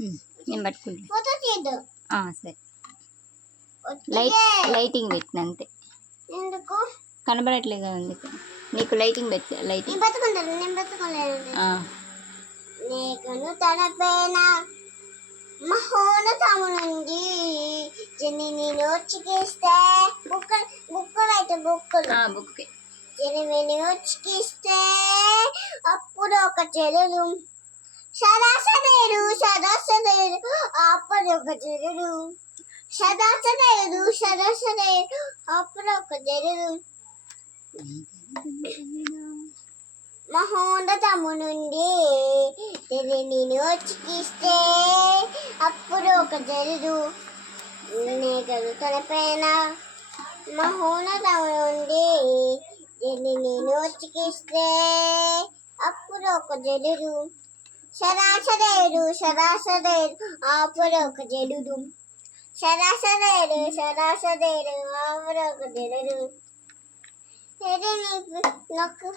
ఉమ్, నేను పట్టుకుంటా. ఫోటో సరే. లైట్. లైటింగ్ పెట్టిన అంతే. ఎందుకు? కనబడట్లేదు అందుకు. నీకు లైటింగ్ పెట్టి లైటింగ్ బతుకుంటాను నేను బతుకోలేను. ఆ, నీకును తలపైన మహోన్నతము నుండి జనిని నోచికిస్తే బుక్కలు బుక్కలు అయితే బుక్కలు. బుక్కి నోచికిస్తే అప్పుడు ఒక చెరును. సరాసరేరు సరాసరేరు అప్పుడు ఒక చెరును. సదాసరేరు సరాసరేరు అప్పుడు ఒక చెరును. మహోన్నతము నుండి తెలిని నోచికిస్తే అప్పుడు ఒక జరుడు నేగలు తలపైన మహోన్నతము నుండి తెలిని నోచికిస్తే ఒక జరుడు సరాసరేరు సరాసరేరు అప్పుడు ఒక జరుడు సరాసరేరు సరాసరేరు అప్పుడు ఒక జరుడు నాకు